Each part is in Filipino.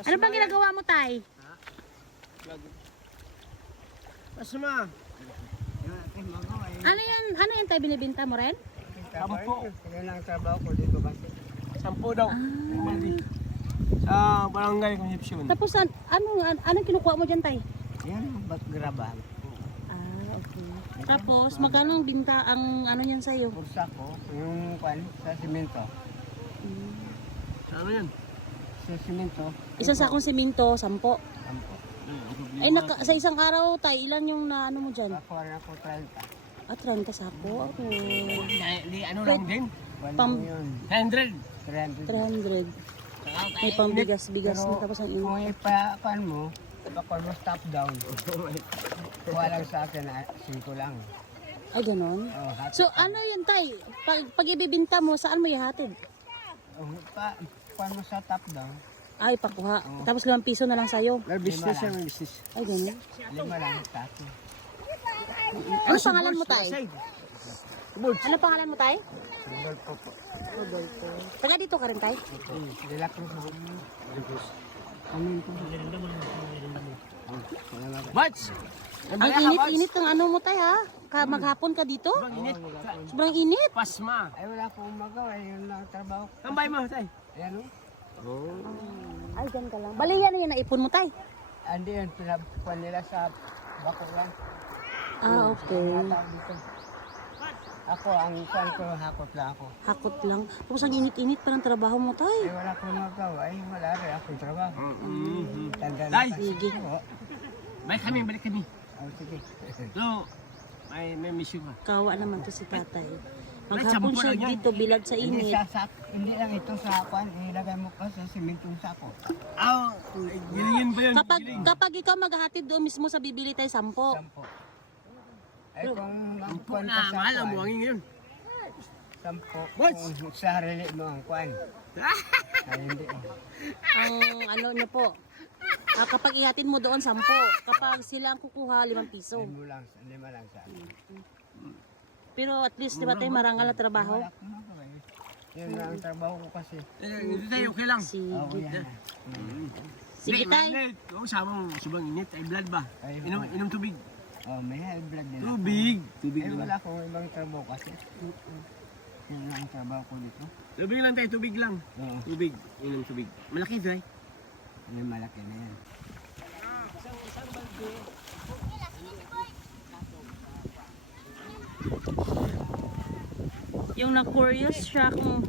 Ano bang ginagawa mo, Tay? Pasma. Ano yan, Tay? Binibinta mo rin? Sampo. Yan ang trabaho ko dito kasi. Sampo daw. Sa barangay Concepcion. Tapos, anong kinukuha mo dyan, Tay? Yan, grabahan. Okay. Tapos, magkano ang binta ang ano yan sa'yo? Kursa ko, yung kwan, sa simento. Ano yan? Sa simento. Isang sakong simento, 10. Sampo. Ay, sa isang araw, Tay, ilan yung na ano mo dyan? Nakuha na ko 30. 30 sako. Ano lang din? Pam- Yun, 100. 300. 300. May pambigas-bigas na tapos ang ino. Kung ipakan mo, ipakan mo stop down. Kuha lang sa akin na 5 lang. Ay, ganon. Oh, So, ano yun, Tay? Pag ibibinta mo, saan mo ihatid? Kuha mo sa top down. Ay, pakuha. Tapos 5 piso na lang sa'yo. May business yan, may business. Ay, ganon. 5 lang sa akin. Ano pangalan mo, Tay? Bulls. Ano pangalan mo, Tay? Sundol po po. Rodolfo. Taga dito ka rin, Tay? Dila ko po. Watch! Ang init-init ng ano mo, Tay, ha? Maghapon ka dito? Ang init. Sobrang init. Pasma. Ay, wala akong magawa. Yun lang ang trabaho ko. Tambay mo, tay. Ayan o. Ay, dyan ka lang. Bali, yan yung naipon mo, Tay. Andi yun, pinapuan nila sa bako lang. Okay. Tawag dito. Ako, ang kuan ko, hakot lang ako. Hakot lang. Tapos ang init-init pa ng trabaho mo, Ay, Tay. wala akong magawa. Ay, wala rin akong trabaho. Tanda na Ay, kasi. sige. Oo. Balik kami. Oh, sige. So, may mission ka. Kawa naman to si Tatay. Maghapon siya dito, bilad sa Hindi init. hindi lang ito sa kuan, ilagay mo pa sa simentong sako. Gilingin pa yun. Kapag ikaw maghahatid doon mismo sa bibili tayo 10. 10. Ay, kung ang kuan ka sa Mahal ang kuan, buhangin ngayon. 10. What? Kung sa harili mo ang kuan. Ay, hindi. Ang ano niyo po. Kapag ihatid mo doon 10. Kapag sila ang kukuha 5 piso. Lima lang sa akin. Pero at least, di ba tayo marangal na trabaho? Wala akong magawa eh. Yun lang ang trabaho ko kasi. Dito tayo, okay lang. Sige. Oo, yan. Sige, Tay. Oo, sama mo, subang init. Ay, blood ba? Ay, Inom tubig. Oh, may high blood nila. Tubig. Tubig Eh, lang. wala akong ibang trabaho kasi. Yan lang ang trabaho ko dito. Tubig lang tayo, tubig lang. Oo, Tubig. Inom tubig. Malaki, Dry. yung malaki na yan. Yung na-curious siya kung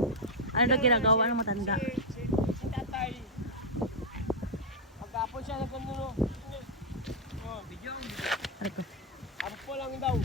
ano na ginagawa ng matanda. Si tatay. Pagkapon siya nagkano. Oh, video. Ano to? Ampo lang daw.